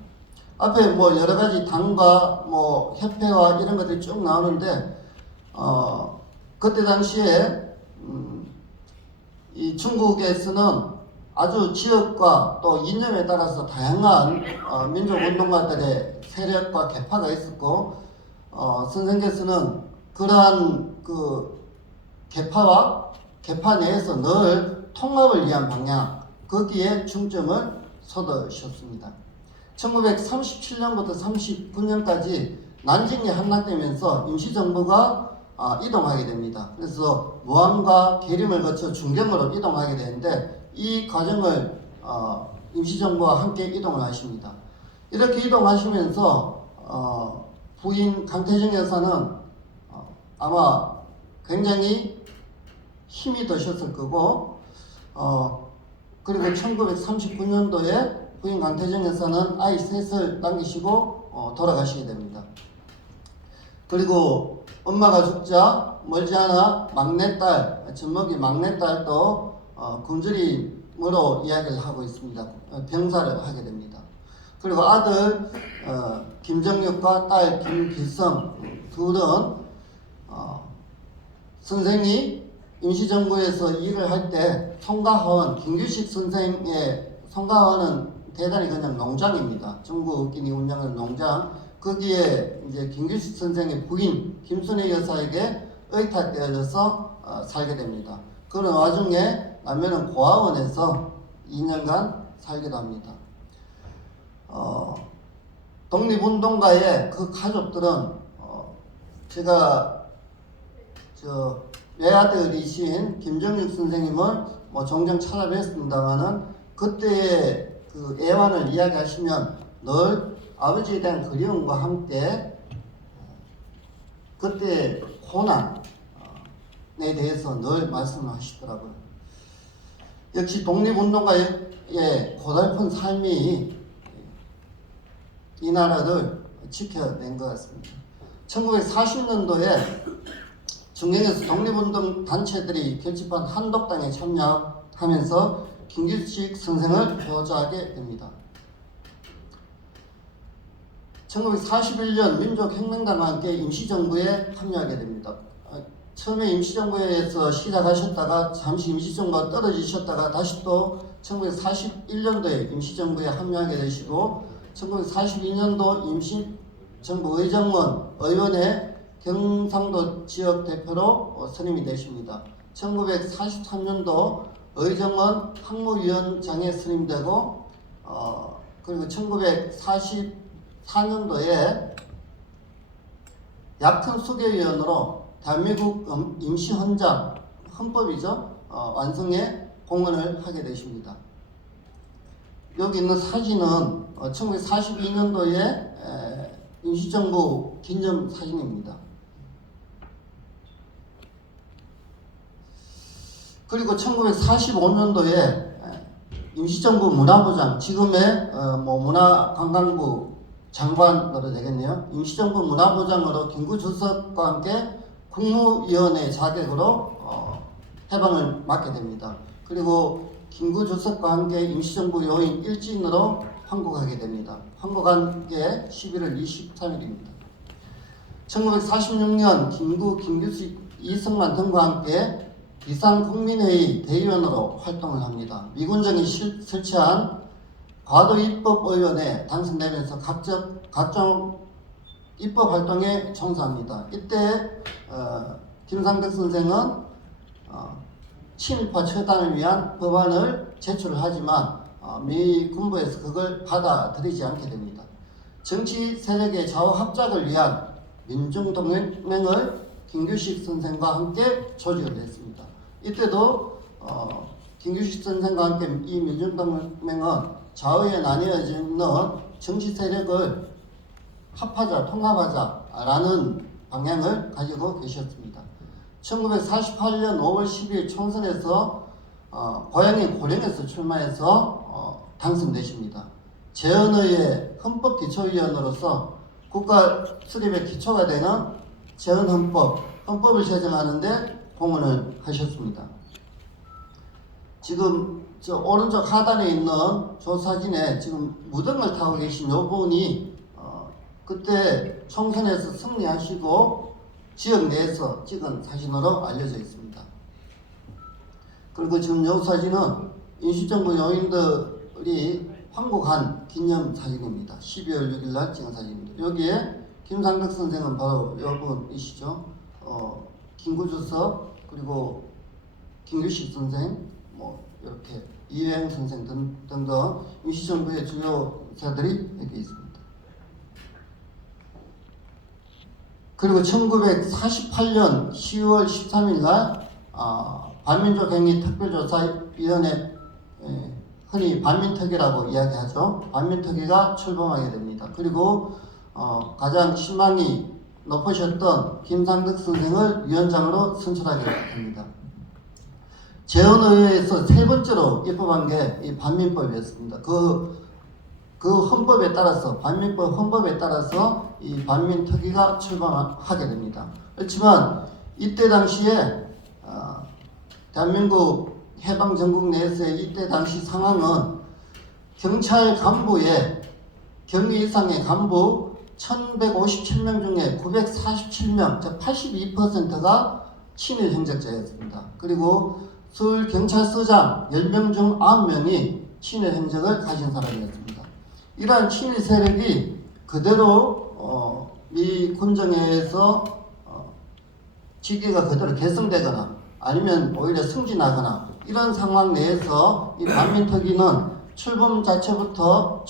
앞에 뭐 여러 가지 당과 뭐 협회와 이런 것들이 쭉 나오는데 그때 당시에 이 중국에서는 아주 지역과 또 이념에 따라서 다양한 민족운동가들의 세력과 계파가 있었고 선생께서는 그러한 그 계파 내에서 늘 통합을 위한 방향 거기에 중점을 쏟으셨습니다. 1937년부터 39년까지 난징이 함락되면서 임시정부가 이동하게 됩니다. 그래서 무안과 계림을 거쳐 중경으로 이동하게 되는데 이 과정을 임시정부와 함께 이동을 하십니다. 이렇게 이동하시면서 부인 강태정 여사는 아마 굉장히 힘이 드셨을 거고 그리고 1939년도에 부인 강태정 여사는 아이 셋을 남기시고 돌아가시게 됩니다. 그리고 엄마가 죽자 멀지 않아 막내딸, 젖먹이 막내딸도 굶주림으로 이야기를 하고 있습니다. 병사를 하게 됩니다. 그리고 아들 김정육과 딸 김기성 둘은 선생이 임시정부에서 일을 할 때 송가헌, 김규식 선생의 송가헌은 대단히 그냥 농장입니다. 중국인이 운영하는 농장. 거기에 이제 김규식 선생의 부인 김순애 여사에게 의탁되어져서 살게 됩니다. 그런 와중에 남편은 고아원에서 2년간 살기도 합니다. 독립운동가의 그 가족들은 제가 외아들이신 김정육 선생님을 뭐 종종 찾아뵀습니다만은 그때의 그 애환을 이야기하시면 늘 아버지에 대한 그리움과 함께 그때 고난에 대해서 늘 말씀을 하시더라고요. 역시 독립운동가의 고달픈 삶이 이 나라를 지켜낸 것 같습니다. 1940년도에 중경에서 독립운동 단체들이 결집한 한독당에 참여하면서 김규식 선생을 보좌하게 됩니다. 1941년 민족혁명당과 함께 임시정부에 합류하게 됩니다. 처음에 임시정부에서 시작하셨다가 잠시 임시정부가 떨어지셨다가 다시 또 1941년도에 임시정부에 합류하게 되시고 1942년도 임시정부 의정원 의원의 경상도 지역 대표로 선임이 되십니다. 1943년도 의정원 학무위원장에 선임되고 그리고 1944년도에 약혼 수교위원으로 대한민국 임시헌장 헌법이죠 완성에 공헌을 하게 되십니다. 여기 있는 사진은 1942년도에 임시정부 기념 사진입니다. 그리고 1945년도에 임시정부 문화부장, 지금의 문화관광부 장관으로 되겠네요. 임시정부 문화부장으로 김구주석과 함께 국무위원회 자격으로 해방을 맡게 됩니다. 그리고 김구주석과 함께 임시정부 요인 일진으로 환국하게 됩니다. 환국한 게 11월 23일입니다. 1946년 김규식, 이승만 등과 함께 비상국민회의 대의원으로 활동을 합니다. 미군정이 설치한 과도입법의원에 당선되면서 각종 입법 활동에 종사합니다. 이때 김상덕 선생은 친일파 처단을 위한 법안을 제출을 하지만 미 군부에서 그걸 받아들이지 않게 됩니다. 정치 세력의 좌우 합작을 위한 민중동맹을 김규식 선생과 함께 조직을 했습니다. 이때도 김규식 선생과 함께 이 민중동맹은 좌우에 나뉘어져 있는 정치 세력을 합하자, 통합하자라는 방향을 가지고 계셨습니다. 1948년 5월 10일 총선에서 고향인 고령에서 출마해서 당선되십니다. 재헌의회 헌법기초위원으로서 국가 수립의 기초가 되는 헌법을 제정하는데 공헌을 하셨습니다. 지금 저 오른쪽 하단에 있는 저 사진에 지금 무등을 타고 계신 요 분이 그때 총선에서 승리하시고 지역 내에서 찍은 사진으로 알려져 있습니다. 그리고 지금 요 사진은 임시정부 요인들이 황국한 기념 사진입니다. 12월 6일 날 찍은 사진입니다. 여기에 김상덕 선생은 바로 여분이시죠. 김구주석 그리고 김규식 선생 이렇게 이회영 선생 등등 임시정부의 주요자들이 여기 있습니다. 그리고 1948년 10월 13일 날 반민족행위 특별조사위원회 흔히 반민특위라고 이야기하죠. 반민특위가 출범하게 됩니다. 그리고 가장 신망이 높으셨던 김상덕 선생을 위원장으로 선출하게 됩니다. 재헌의회에서 세 번째로 입법한 게 이 반민법이었습니다. 그 헌법에 따라서 반민법 헌법에 따라서 이 반민특위가 출범하게 됩니다. 그렇지만 이때 당시에 대한민국 해방 전국 내에서의 이때 당시 상황은 경찰 간부의 경위 이상의 간부 1157명 중에 947명, 즉 82%가 친일 행적자였습니다. 그리고 서울 경찰서장 10명 중 9명이 친일 행적을 가진 사람이었습니다. 이러한 친일 세력이 그대로 미 군정회에서 직위가 그대로 계승되거나 아니면 오히려 승진하거나 이런 상황 내에서 이 반민특위는 출범 때부터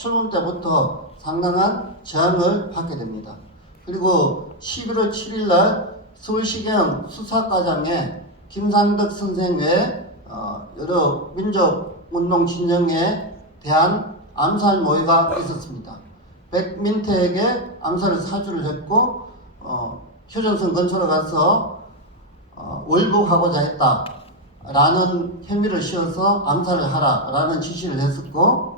상당한 저항을 받게 됩니다. 그리고 11월 7일 날 서울시경 수사과장에 김상덕 선생 외 여러 민족운동 진영에 대한 암살 모의가 있었습니다. 백민태에게 암살을 사주를 했고 효전선 근처로 가서 월북하고자 했다라는 혐의를 씌워서 암살을 하라라는 지시를 했었고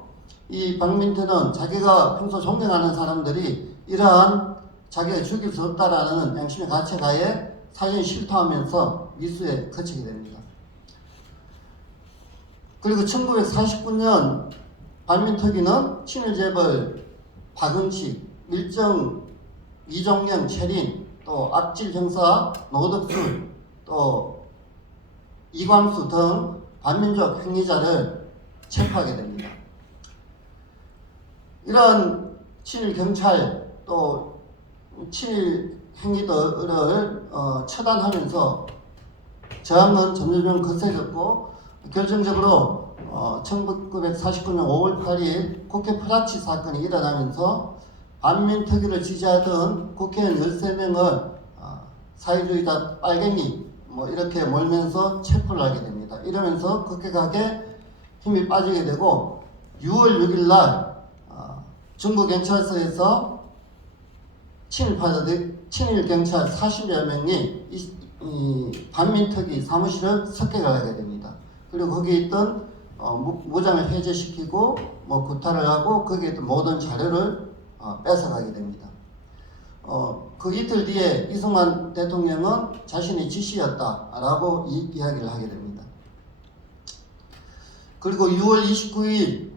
이 박민태는 자기가 평소 존경하는 사람들이 이러한 자기가 죽일 수 없다라는 양심의 가책하에 사전에 실토하면서 미수에 그치게 됩니다. 그리고 1949년 반민특위는 친일재벌 박응식, 밀정, 이종영, 최린, 또 악질 형사, 노덕술, 또 이광수 등 반민족 행위자를 체포하게 됩니다. 이러한 친일 경찰 또 친일 행위들을 처단하면서 저항은 점점 거세졌고 결정적으로 1949년 5월 8일 국회 프라치 사건이 일어나면서 반민특위를 지지하던 국회의원 13명을 사회주의자 빨갱이 이렇게 몰면서 체포를 하게 됩니다. 이러면서 급격하게 힘이 빠지게 되고 6월 6일 날 중부경찰서에서 친일 경찰 40여 명이 이 반민특위 사무실을 습격을 하게 됩니다. 그리고 거기에 있던 무장을 해제시키고 구타를 하고 거기에 있던 모든 자료를 뺏어가게 됩니다. 그 이틀 뒤에 이승만 대통령은 자신의 지시였다라고 이야기를 하게 됩니다. 그리고 6월 29일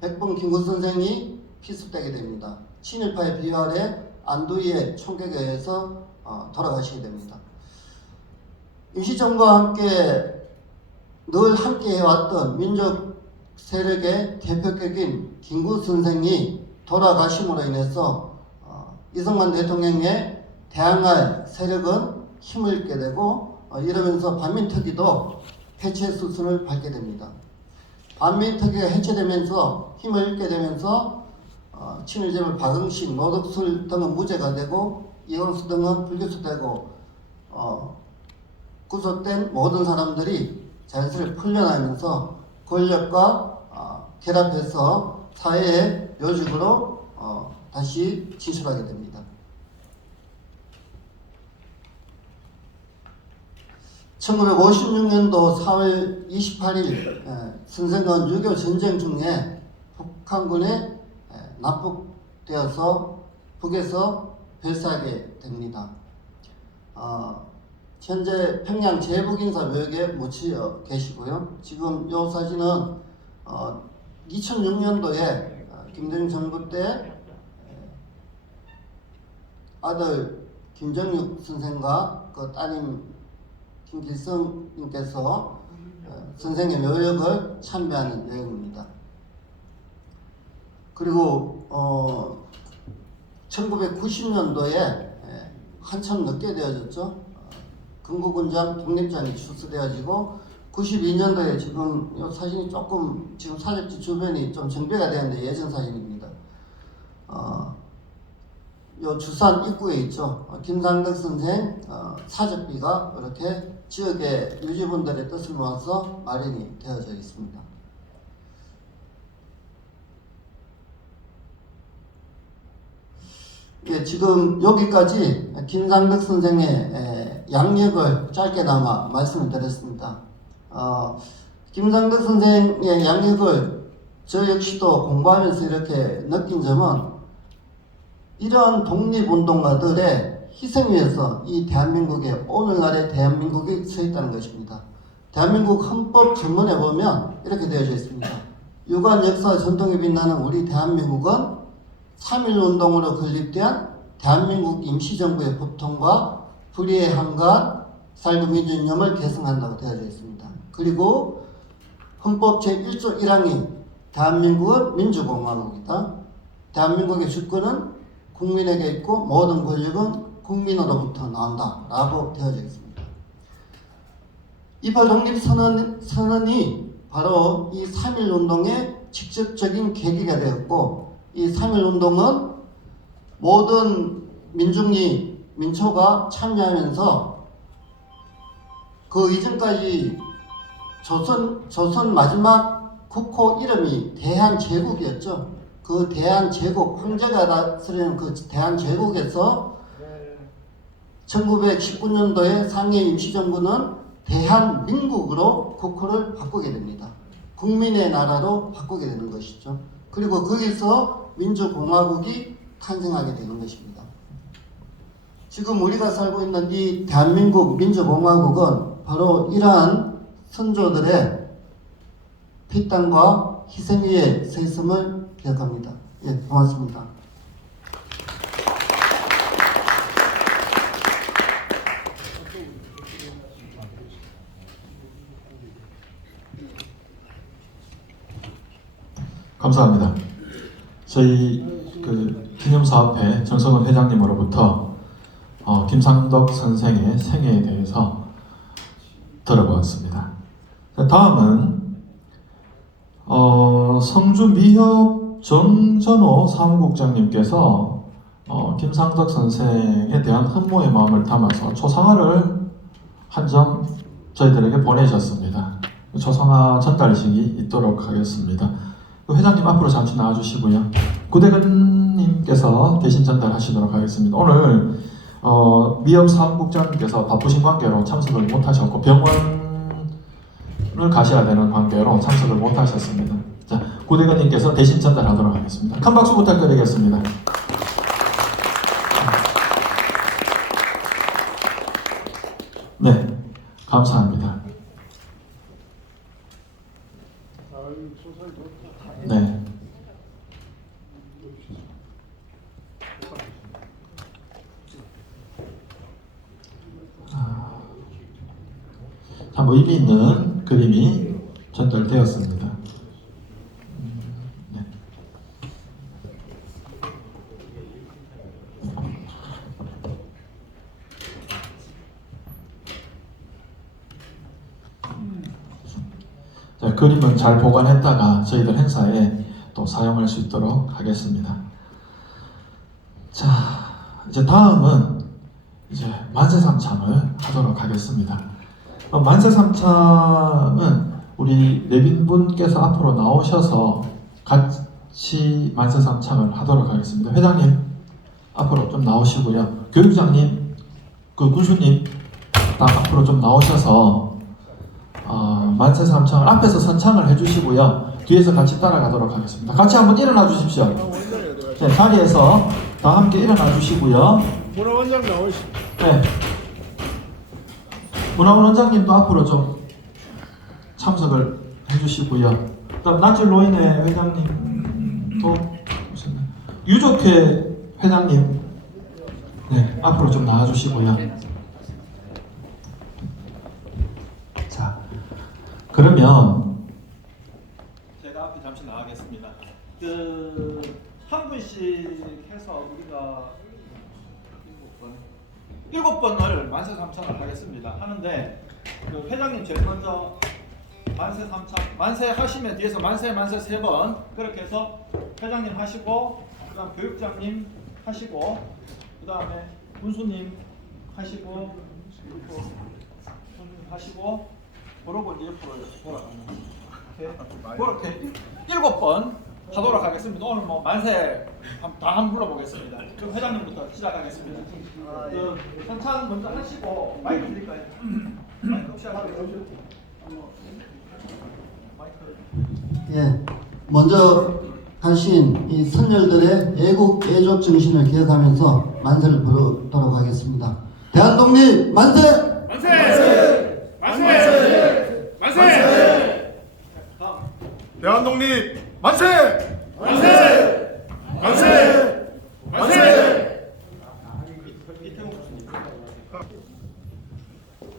백범 김구 선생이 피습되게 됩니다. 친일파의 비호 아래 안도희의 총격에 의해서 돌아가시게 됩니다. 임시정부와 함께 늘 함께 해왔던 민족 세력의 대표격인 김구 선생이 돌아가심으로 인해서 이승만 대통령에 대항할 세력은 힘을 잃게 되고 이러면서 반민특위도 해체 수순을 밟게 됩니다. 반민특위가 해체되면서 힘을 잃게 되면서 친일재벌 박응식, 노덕술 등은 무죄가 되고 이광수 등은 불기소되고 구속된 모든 사람들이 자연스럽게 풀려나면서 권력과 결합해서 사회의 요직으로 다시 진출하게 됩니다. 1956년도 4월 28일 선생은 6.25 전쟁 중에 북한군에 납북되어서 북에서 별사하게 됩니다. 현재 평양 제북인사 묘역에 묻혀 계시고요. 지금 이 사진은 2006년도에 김대중 정부 때 아들 김정육 선생과 그 따님 김길성님께서 선생의 묘역을 참배하는 내용입니다. 그리고 1990년도에 한참 늦게 되어졌죠. 금구군장 독립장이 출소되어지고 92년도에 지금 이 사진이 조금 지금 사적지 주변이 좀 정비가 되었는데 예전 사진입니다. 요 주산 입구에 있죠. 김상덕 선생 사적비가 이렇게 지역의 유지분들의 뜻을 모아서 마련이 되어져 있습니다. 예, 지금 여기까지 김상덕 선생의 양력을 짧게나마 말씀을 드렸습니다. 김상덕 선생의 양력을 저 역시도 공부하면서 이렇게 느낀 점은 이러한 독립운동가들의 희생 위에서 이 대한민국의 오늘날의 대한민국이 서 있다는 것입니다. 대한민국 헌법 전문에 보면 이렇게 되어져 있습니다. 유관 역사 전통에 빛나는 우리 대한민국은 3.1운동으로 건립된 대한민국 임시정부의 법통과 불의에 한간 살구민주이념을 계승한다고 되어져 있습니다. 그리고 헌법 제1조 1항이 대한민국은 민주공화국이다. 대한민국의 주권은 국민에게 있고 모든 권력은 국민으로부터 나온다 라고 되어져 있습니다. 28 독립선언이 바로 이 3.1운동의 직접적인 계기가 되었고 이 3.1운동은 모든 민중이 민초가 참여하면서 그 이전까지 조선 마지막 국호 이름이 대한제국이었죠. 그 대한제국, 황제가 다스리는 그 대한제국에서 1919년도에 상해 임시정부는 대한민국으로 국호를 바꾸게 됩니다. 국민의 나라로 바꾸게 되는 것이죠. 그리고 거기서 민주공화국이 탄생하게 되는 것입니다. 지금 우리가 살고 있는 이 대한민국 민주공화국은 바로 이러한 선조들의 피땀과 희생 위에 서 있음을 기억합니다. 예, 고맙습니다. 감사합니다. 저희 그 기념사업회 정성원 회장님으로부터 김상덕 선생의 생애에 대해서 들어보았습니다. 다음은 성주 미협 정전호 사무국장님께서 김상덕 선생에 대한 흠모의 마음을 담아서 초상화를 한 점 저희들에게 보내셨습니다. 초상화 전달식이 있도록 하겠습니다. 회장님 앞으로 잠시 나와주시고요. 구대근님께서 대신 전달하시도록 하겠습니다. 오늘 미협 사무국장님께서 바쁘신 관계로 참석을 못하셨고 병원을 가셔야 되는 관계로 참석을 못하셨습니다. 자, 구대근님께서 대신 전달하도록 하겠습니다. 큰 박수 부탁드리겠습니다. 네, 감사합니다. 네. 참 의미 있는 그림이 전달되었습니다. 네. 자, 그림은 잘 보관했다가 저희들 행사에 또 사용할 수 있도록 하겠습니다. 자, 이제 다음은 이제 만세삼창을 하도록 하겠습니다. 만세삼창은 우리 내빈분께서 앞으로 나오셔서 같이 만세삼창을 하도록 하겠습니다. 회장님 앞으로 좀 나오시고요. 교육장님, 그 군수님 다 앞으로 좀 나오셔서 만세삼창을 앞에서 선창을 해주시고요. 뒤에서 같이 따라가도록 하겠습니다. 같이 한번 일어나 주십시오. 네, 자리에서 다 함께 일어나 주시고요. 문화원장 나오시. 네. 문화원 원장님도 앞으로 좀 참석을 해주시고요. 그다음 낫질 노인회 회장님도 오셨나요? 유족회 회장님, 네, 앞으로 좀 나와주시고요. 자, 그러면 제가 앞에 잠시 나가겠습니다. 한 분씩 해서 우리가 7번을 만세삼창을 하겠습니다. 하는데 그 회장님 제일 먼저 만세삼창, 만세 하시면 뒤에서 만세 3번 그렇게 해서 회장님 하시고, 그 다음 교육장님 하시고, 그 다음에 군수님 하시고, 그리고 군수님 하시고, 그러고 이제 옆으로 돌아가는 그렇게 7번 하도록 하겠습니다. 오늘 뭐 만세 다 한번 불러보겠습니다. 그럼 회장님부터 시작하겠습니다. 그 선창 먼저 하시고 마이크 드릴까요? 마이크 혹시 하세요? 마이크. 예, 먼저 하신 이 선열들의 애국 애족 정신을 기억하면서 만세를 부르도록 하겠습니다. 대한독립 만세! 만세! 만세! 만세! 만세! 대한독립 만세! 만세! 만세! 만세!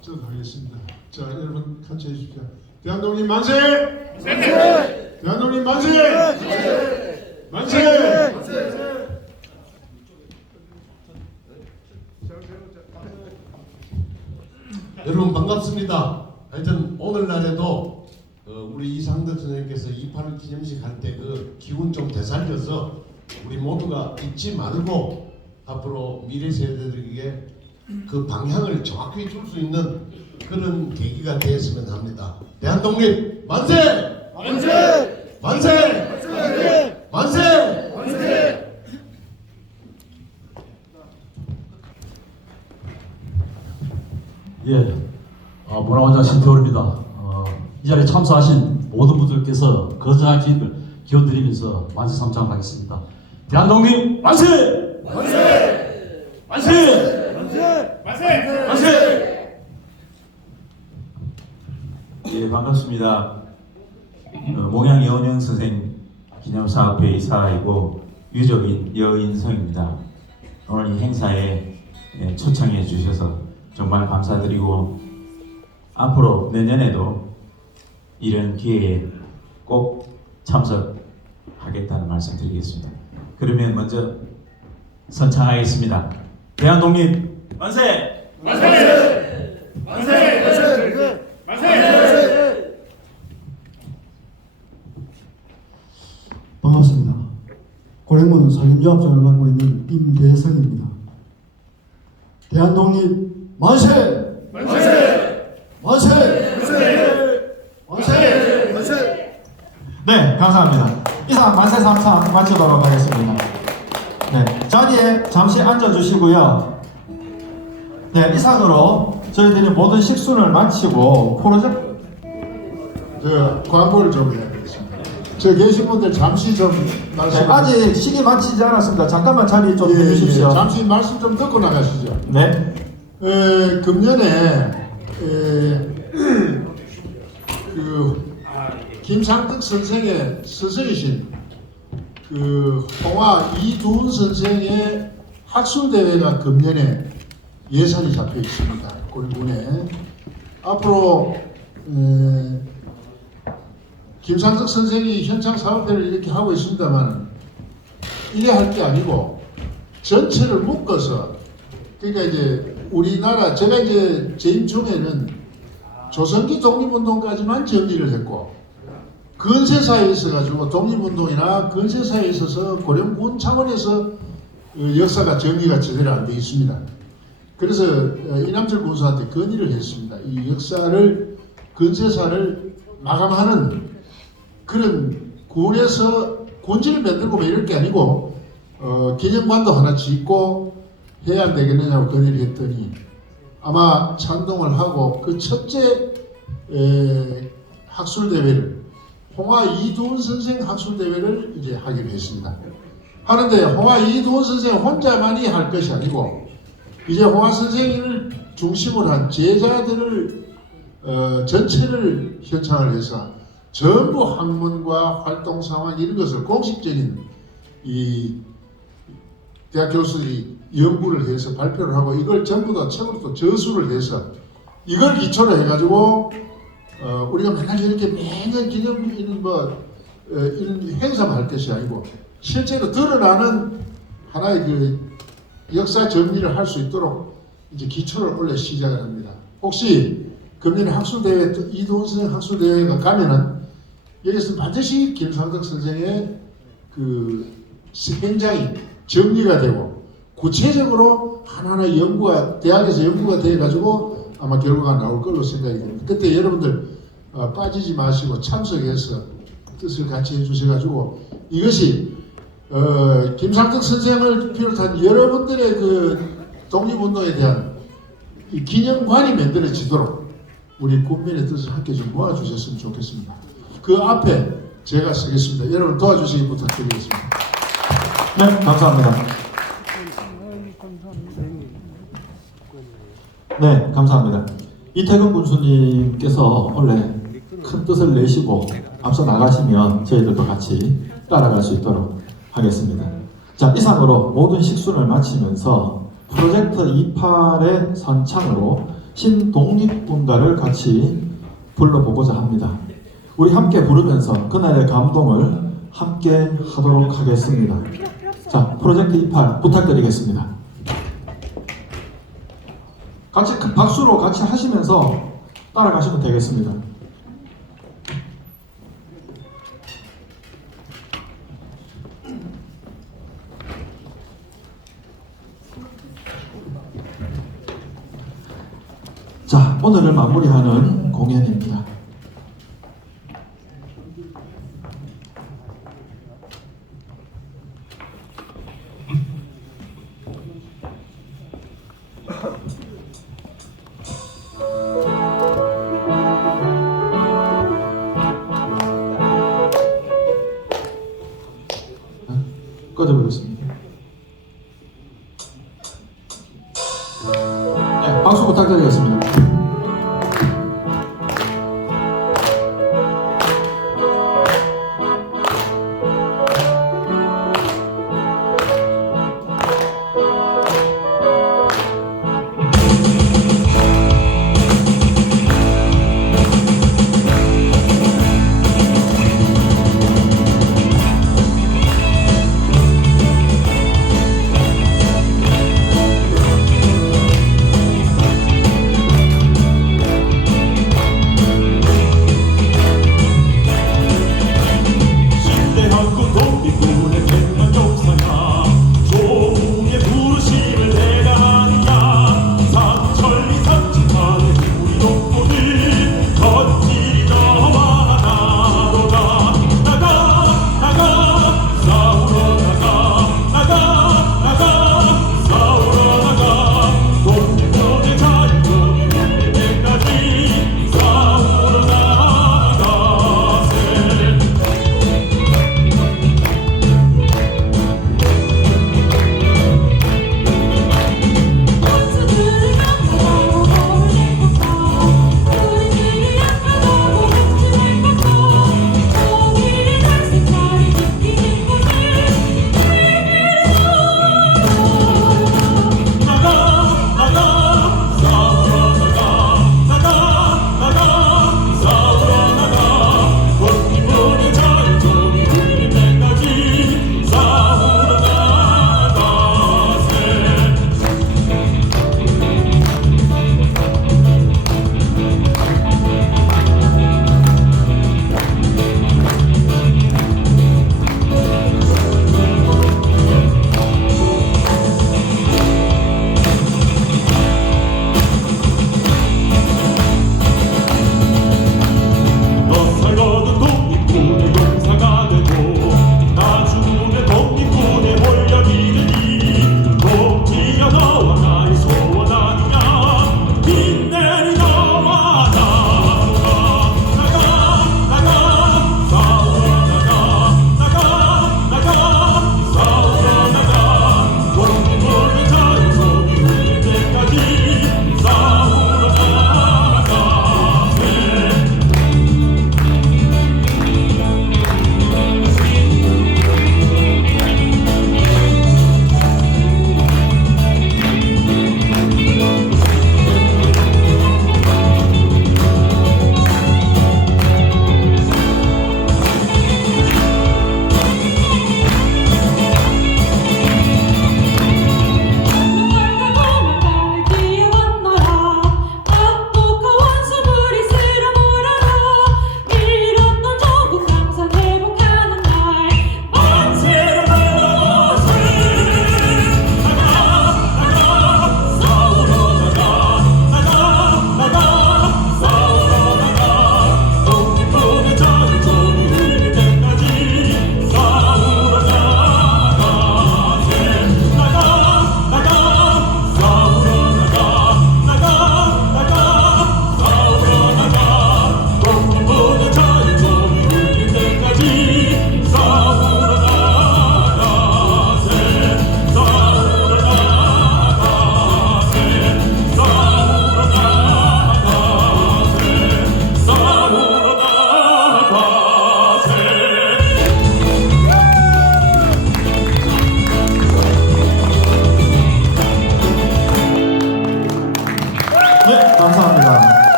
저도 하겠습니다. 자, 여러분 같이 해주십시오. 대한독립 만세! 만세! 대한독립 만세! 만세! 만세! 여러분 반갑습니다. 하여튼 오늘날에도 우리 이상덕 선생님께서 2.8 기념식 할 때 그 기운 좀 되살려서 우리 모두가 잊지 말고 앞으로 미래 세대들에게 그 방향을 정확히 줄 수 있는 그런 계기가 되었으면 합니다. 대한독립 만세! 만세! 만세! 만세! 만세! 예, 문화원장 신태월입니다. 이 자리에 참석하신 모든 분들께서 건강하시길 기원드리면서 만세삼창을 하겠습니다. 대한독립 만세! 만세! 만세! 만세! 만세! 만세! 예, 반갑습니다. 몽양 여은영 선생 기념사업회 이사이고 유족인 여인성입니다. 오늘 이 행사에 초청해 주셔서 정말 감사드리고 앞으로 내년에도 이런 기회에 꼭 참석하겠다는 말씀 드리겠습니다. 그러면 먼저 선창하겠습니다. 대한독립 만세! 만세! 만세! 만세! 만세! 반갑습니다. 고령군 산림조합장을 맡고 있는 임대성입니다. 대한독립 만세! 만세! 만세! 만세! 만세! 네, 감사합니다. 이상 만세삼창 마치도록 하겠습니다. 네, 자리에 잠시 앉아주시고요. 네, 이상으로 저희들이 모든 식순을 마치고 프로젝트 광고를 좀 해야겠습니다. 저 계신 분들 잠시 좀 말씀. 네, 아직 시기 마치지 않았습니다. 잠깐만 자리 좀 해주십시오. 잠시 말씀 좀 듣고 나가시죠. 네. 금년에 그 김상덕 선생의 스승이신 그 홍화 이두훈 선생의 학술 대회가 금년에 예산이 잡혀 있습니다. 고려군에 앞으로 김상덕 선생이 현장 사업회를 이렇게 하고 있습니다만 이래 할 게 아니고 전체를 묶어서, 그러니까 이제 우리나라, 제가 이제 재임 중에는 조선기 독립운동까지만 정리를 했고 근세사에 있어가지고 독립운동이나 근세사에 있어서 고령군 차원에서 역사가 정리가 제대로 안 돼 있습니다. 그래서 이남철 군수한테 건의를 했습니다. 이 역사를 건세사를 마감하는 그런 군에서 군지를 만들고 뭐 이럴 게 아니고 기념관도 하나 짓고 해야 안 되겠느냐고 건의를 했더니 아마 찬동을 하고 그 첫째 학술대회를 홍화 이두훈 선생 학술대회를 이제 하기로 했습니다. 하는데 홍화 이두훈 선생 혼자만이 할 것이 아니고 이제 홍화 선생을 중심으로 한 제자들을 전체를 현창을 해서 전부 학문과 활동 상황 이런 것을 공식적인 이 대학 교수들이 연구를 해서 발표를 하고 이걸 전부 다 책으로 또 저술을 해서 이걸 기초로 해가지고 우리가 맨날 이렇게 매년 기념 이런 행사만 할 것이 아니고 실제로 드러나는 하나의 그 역사 정리를 할 수 있도록 이제 기초를 원래 시작을 합니다. 혹시 금년에 학술대회 이두훈 선생 학술대회가 가면은 여기서 반드시 김상덕 선생의 그 행장이 정리가 되고 구체적으로 하나하나 연구가 대학에서 연구가 돼 가지고 아마 결과가 나올 걸로 생각이 됩니다. 그때 여러분들 빠지지 마시고 참석해서 뜻을 같이 해주셔가지고 이것이 김상덕 선생을 비롯한 여러분들의 그 독립운동에 대한 이 기념관이 만들어지도록 우리 국민의 뜻을 함께 좀 모아주셨으면 좋겠습니다. 그 앞에 제가 서겠습니다. 여러분 도와주시기 부탁드리겠습니다. 네, 감사합니다. 네, 감사합니다. 이태근 군수님께서 원래 큰 뜻을 내시고 앞서 나가시면 저희들도 같이 따라갈 수 있도록 하겠습니다. 자, 이상으로 모든 식순을 마치면서 프로젝트 28의 선창으로 신독립군가를 같이 불러보고자 합니다. 우리 함께 부르면서 그날의 감동을 함께 하도록 하겠습니다. 자, 프로젝트 28 부탁드리겠습니다. 같이 큰 박수로 같이 하시면서 따라가시면 되겠습니다. 자, 오늘을 마무리하는 공연입니다. 꺼져버렸습니다. 네, 박수 부탁드리겠습니다.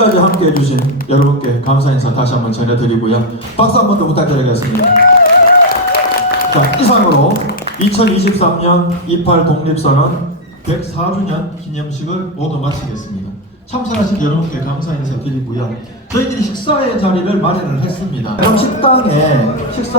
끝까지 함께 해주신 여러분께 감사 인사 다시 한번 전해드리고요. 박수 한 번 더 부탁드리겠습니다. 자, 이상으로 2023년 28 독립선언 104주년 기념식을 모두 마치겠습니다. 참석하신 여러분께 감사 인사 드리고요. 저희들이 식사의 자리를 마련을 했습니다. 그럼 식당에 식사